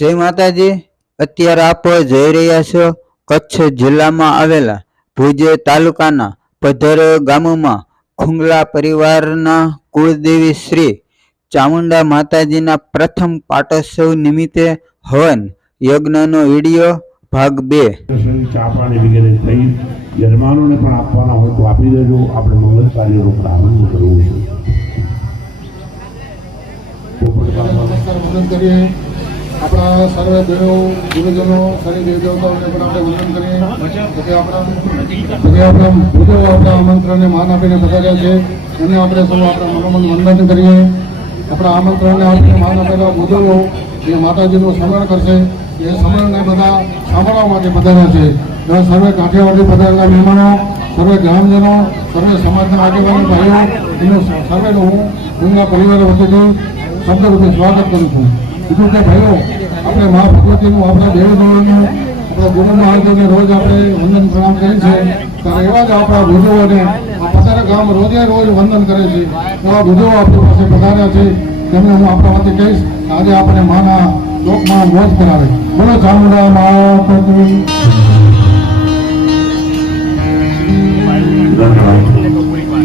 જય માતાજી. અત્યારે આપ જઈ રહ્યા છો કચ્છ જિલ્લામાં આવેલા ભુજ તાલુકાના પધર ગામમાં ખુંગલા પરિવારના કુળદેવી શ્રી ચામુંડા માતાજીના પ્રથમ પાટોત્સવ નિમિત્તે હવન યજ્ઞનો વીડિયો ભાગ બે. ચા આપણા સર્વે દેવો, ગુરુજનો શનિ દેવ દેવતાઓને પણ આપણે વંદન કરીએ. પછી આપણા કે આપણા ભૂદેવો આપણા આમંત્રણને માન આપીને પધાર્યા છે. એને આપણે સૌ આપણા મનોમન વંદન કરીએ. આપણા આમંત્રણને આપીને માન આપેલા ભૂદેવો જે માતાજીનું સ્મરણ કરશે. એ સ્મરણને બધા સાંભળવા માટે પધાર્યા છે. એવા સર્વે કાઠિયાવાડી પધારેલા મહેમાનો, સર્વે ગ્રામજનો, સર્વે સમાજના આગેવાનો ભાઈઓ, એનું સર્વેનું હું એમના પરિવાર શબ્દ શબ્દરૂપે સ્વાગત કરું છું. બીજું કે ભાઈઓ આપણે મા ભગવતીનું આપણા દેવી દેવોનું આપણા ગુરુ મહારાજોને રોજ આપણે વંદન પ્રણામ કરીએ છીએ. ત્યારે એવા જ આપણા ગુરુઓને આ પધારા ગામ રોજે રોજ વંદન કરે છે. એવા ગુરુઓ આપણી પાસે પધાર્યા છે. તેમને હું આપણા માટે કહીશ આજે આપણે માના લોકમાં મોજ કરાવે. બોલો ચામુંડા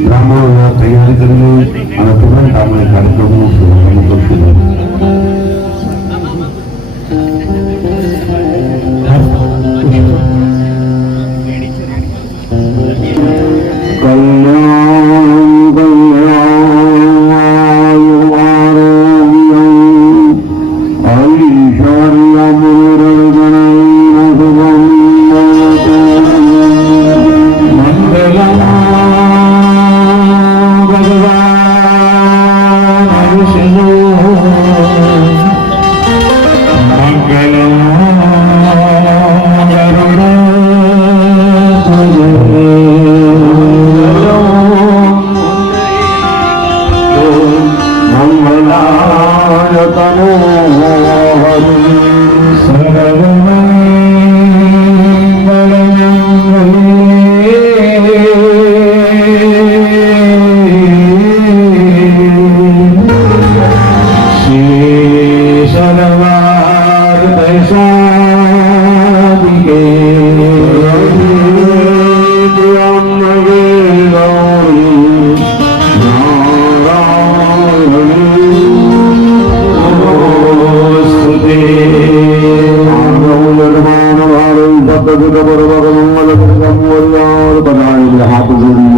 બ્રાહ્મણો તૈયારી કરીને અને તુરંત આપણે કાર્યક્રમનું શરૂ કરશું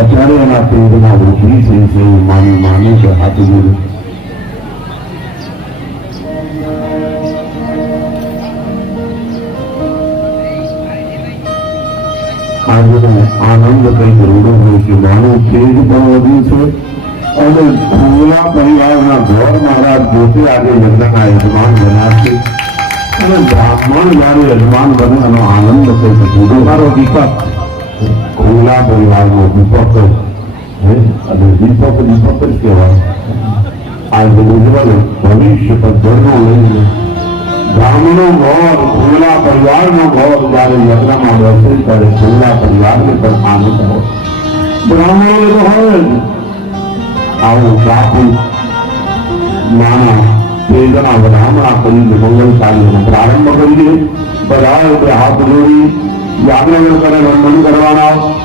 અત્યારે એના પેટમાં રોટલી થઈ છે માની માની છે, હાથ જોડે. આનંદ કંઈક રૂડો હોય કે માનું તેજ પણ વધ્યું છે, અને ખુલ્લા પરિવારના ઘર મહારાજ પોતે આજે યજ્ઞના યજમાન બન્યા છે. અને બ્રાહ્મણ જયારે યજમાન બને, એનો આનંદ કંઈક રૂડો. મારો દીપક ખુલ્લા પરિવારનો દીપક હે અને દીપક દીપક જ કહેવાય આજે ઉજ્જવલ ભવિષ્ય પદ્ધતિનો લઈને બ્રાહ્મણો ઘર ખુલ્લા પરિવારનો ઘર જ્યારે યજ્ઞમાં બેસે ત્યારે ખુલ્લા પરિવારને પણ આનંદ હોય બ્રાહ્મણો તો હોય જ આવું બાપુ નાના વેદના વધામણા કરીને મંગલ કાર્યનો પ્રારંભ કરીએ બધા એટલે હાથ જોડી યાજ્ઞવર કરે વંદન કરવાના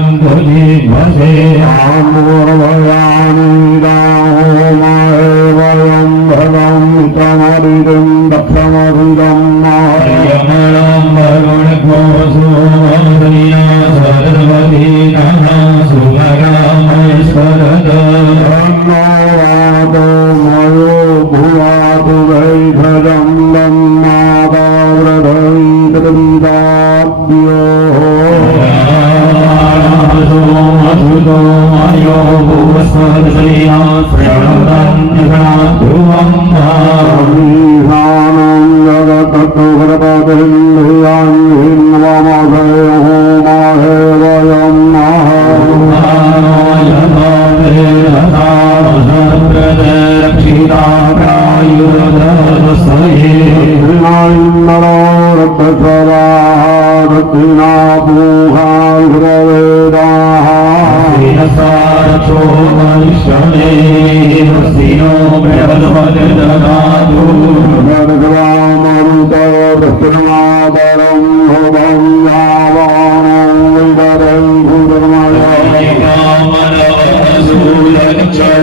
ദേവായുരതിരന്തുജീവസേ ആമോയാണി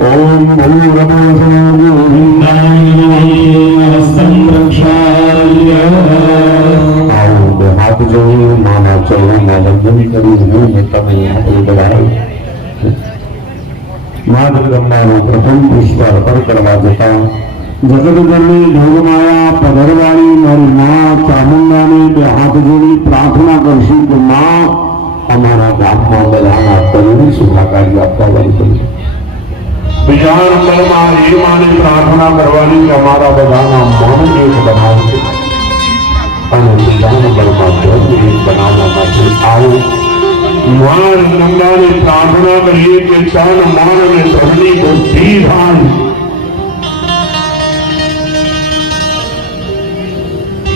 ओम हाथ जो माना चाहिए मानव करी नहीं मिलता मैं पर बढ़ाए माँ जगदम्बा नो प्रथम पुष्प अर्पण करवा देता जगत जननी भोगमाया पधरवाणी मारी माँ चामुंडा ने हाथ जोड़ी प्रार्थना करशी कि माँ અમારા ગામમાં બધાના કરુણી સુખાકારી આપવા વાળી બીજા નંબરમાં એ માની પ્રાર્થના કરવાની કે અમારા બધાના મન એક બનાવશે અને બીજા નંબરમાં ધન એક બનાવવા માટે આવો માન નંદાની પ્રાર્થના કરીએ કે તન મન અને ધનની બુદ્ધિ થાય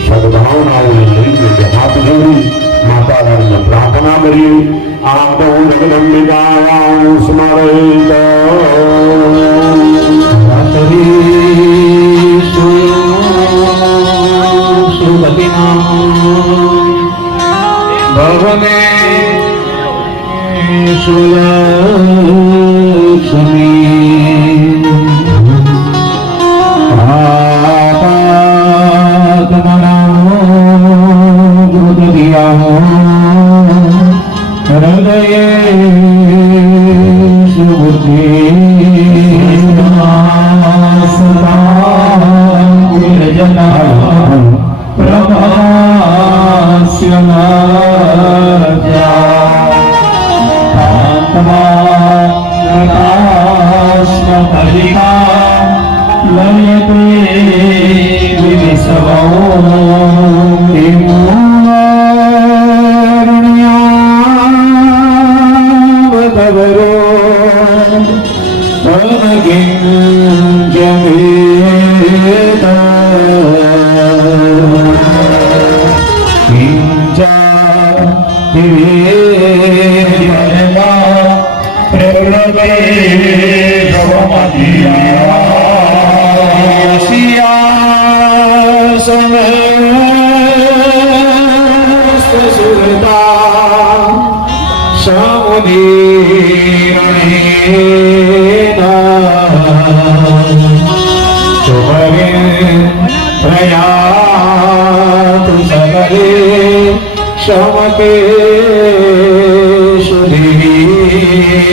સદભાવનાઓને લઈને બે હાથ જોડી માતા રાણીને પ્રાર્થના કરીએ આપો જગદંબિકાયા સ્મરેત ભગવે પ્રભાસ્યના Oh, my king, give me.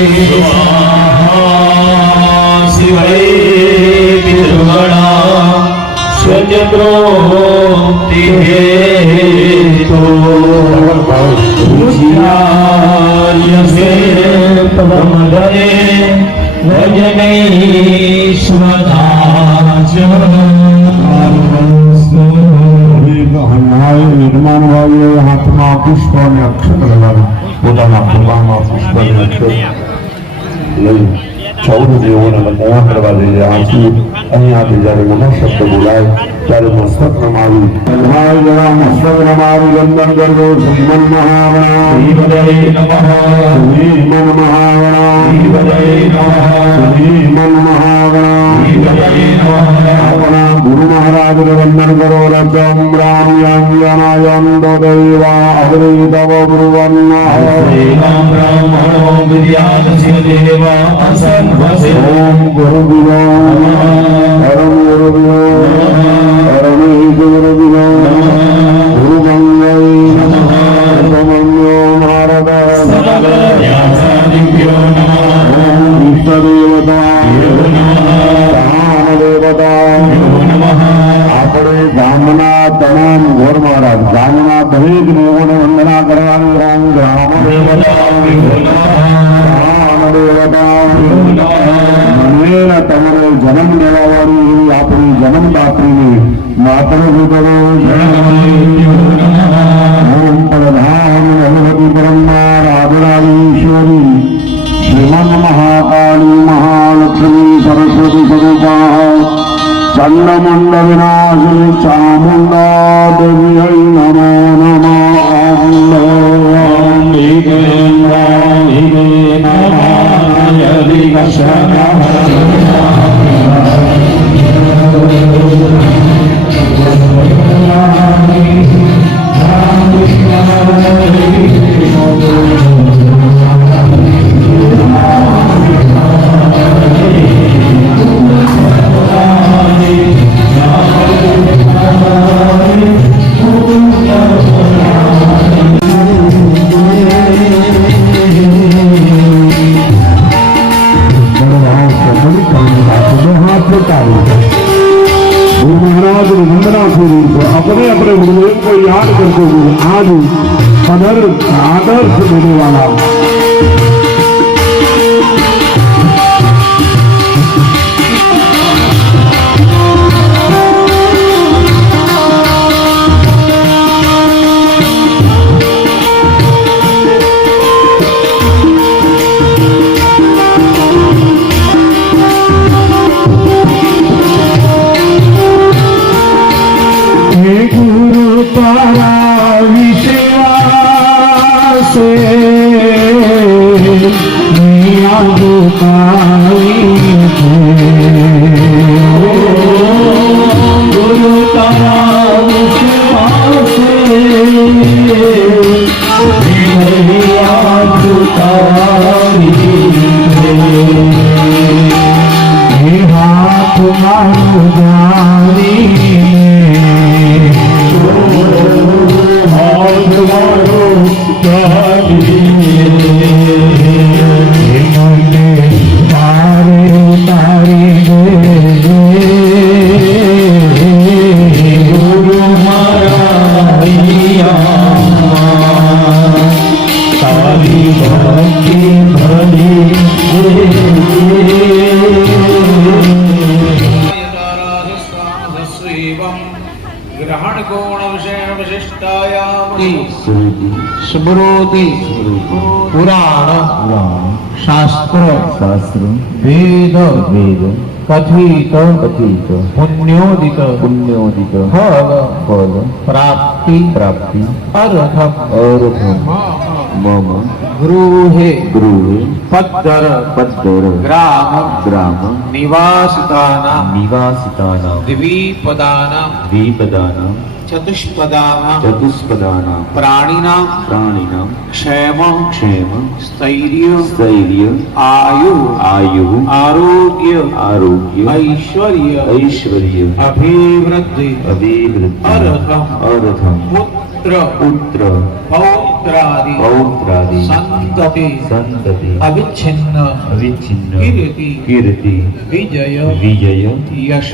Jehovah. আমি আবদুল্লাহ মহাশব্দ বোলায় नमामि तद्भाय जनाम अस्मद नमामि गंधं गर्वो श्रीमन् महावणा श्रीमदये नमः श्रीमन् महावणा श्रीमदये नमः श्रीमन् महावणा श्रीमदये नमः अपना गुरु महाराज वंदन करो रजम राम यं यनायं देवा अग्नि तव ब्रुवन्ना श्रीमन् ब्रह्मणो विद्यात शिवदेवा असन् ओम गुरु गुरु परम गुरु गुरु परम श्रीगुरुभ्यो भूमङ्गै Shri Shri Shri Shri Shri Shri Shri 是不是这样的？पुराण पुराण शास्त्र शास्त्र वेद वेद कथित कथित पुण्योदित पुण्योदित फल फल प्राप्ति प्राप्ति अर्थम अर्थम मम गृहे गृहे पत्तर पत्तर ग्राम ग्रामं निवासितानां निवासितानां द्विपदानां द्विपदानां चतुष्पदानां चतुष्पदानां प्राणिनां प्राणिनां क्षेम क्षेम स्थैर्य स्थैर्य। आयु। आयु। आरोग्य आरोग्य ऐश्वर्य ऐश्वर्य अभिवृद्धि। अभिवृद्धि। अरथम अरथम પુત્ર પુત્ર પૌત્રાદિ પૌત્રાદિ સંતતિ સંતતિ અવિચ્છિન્ન અવિચ્છિન્ન કીર્તિ કીર્તિ વિજય વિજય યશ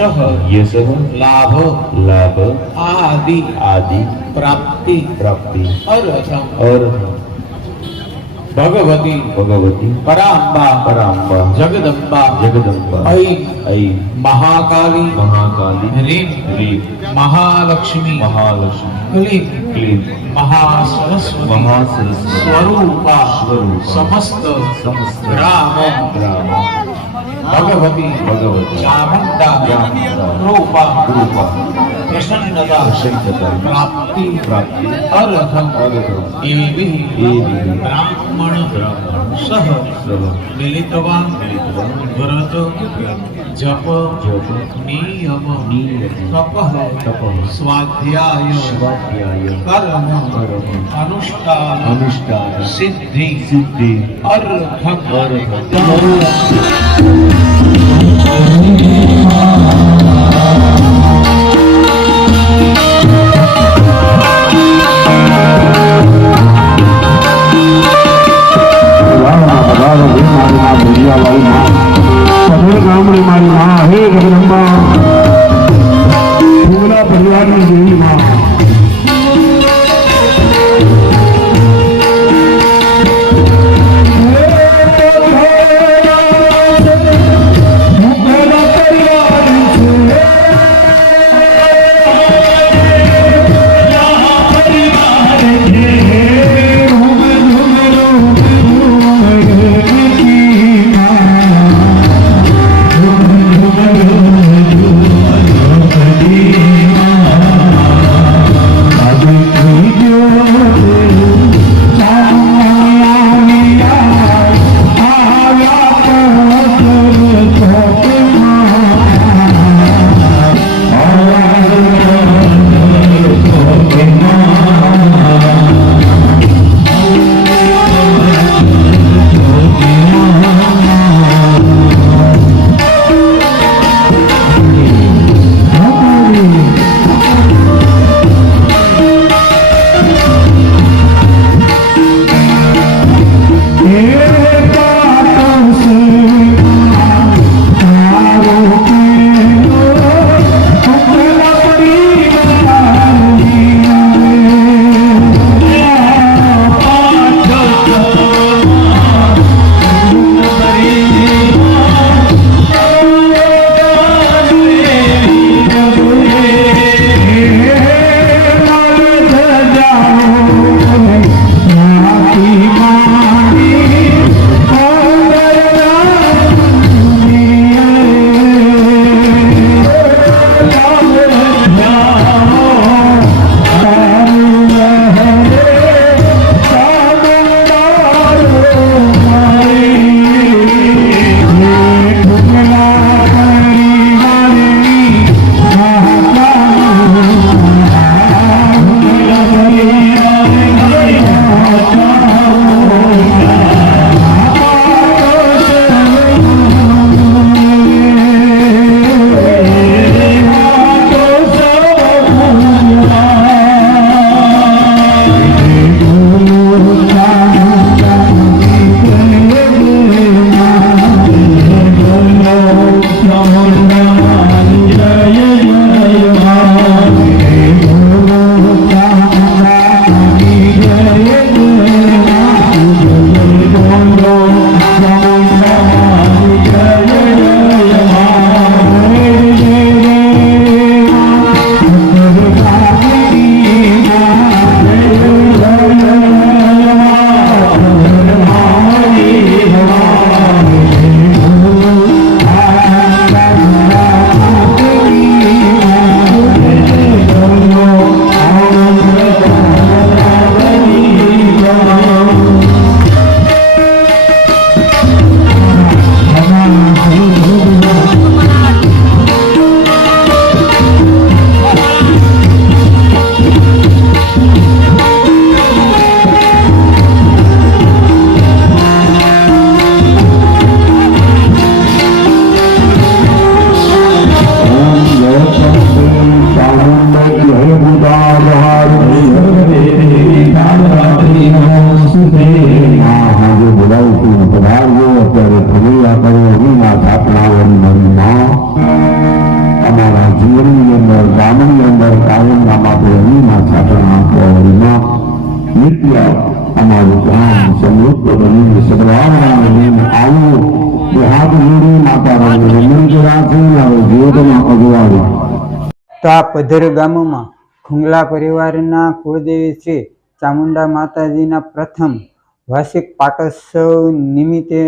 યશ લાભ લાભ આદિ આદિ પ્રાપ્તિ પ્રાપ્તિ અર્થમ અર્થ भगवती। भगवती। पराम्बा। पराम्बा। जगदम्बा। जगदम्बा। ऐ। ऐ। महाकाली। महाकाली। ह्रीं। ह्रीं। महालक्ष्मी। महालक्ष्मी। क्लीं। क्लीं। महासरस्वती। महासरस्वती। स्वरूपा। स्वरूप। समस्त। समस्त। राम। राम। भगवती। भगवती। चामुण्डा। रूपा। रूपा। प्रसन्नता प्राप्ति प्राप्ति अरहम एवि ब्राह्मण सह मिलितवा व्रत जप जप नियम तपः तपः स्वाध्याय स्वाध्याय कर्म कर्म अनुष्ठान अनुष्ठान सिद्धि सिद्धि अर्थ अर्थ તો પધર ગામમાં ખુંગલા પરિવારના કુળદેવી શ્રી ચામુંડા માતાજીના પ્રથમ વાર્ષિક પાટોત્સવ નિમિત્તે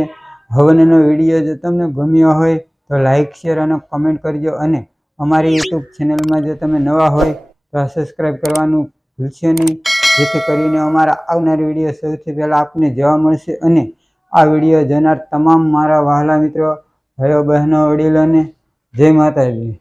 હવનનો વીડિયો જો તમને ગમ્યો હોય તો લાઈક શેર અને કમેન્ટ કરજો અને અમારી યુટ્યુબ ચેનલમાં જો તમે નવા હોય તો સબસ્ક્રાઈબ કરવાનું ભૂલશો નહીં. જેથી કરીને અમારા આવનાર વીડિયો સૌથી પહેલાં આપને જોવા મળશે અને આ વીડિયો જોનાર તમામ મારા વહાલા મિત્રો ભાઈઓ બહેનો વડીલોને જય માતાજી.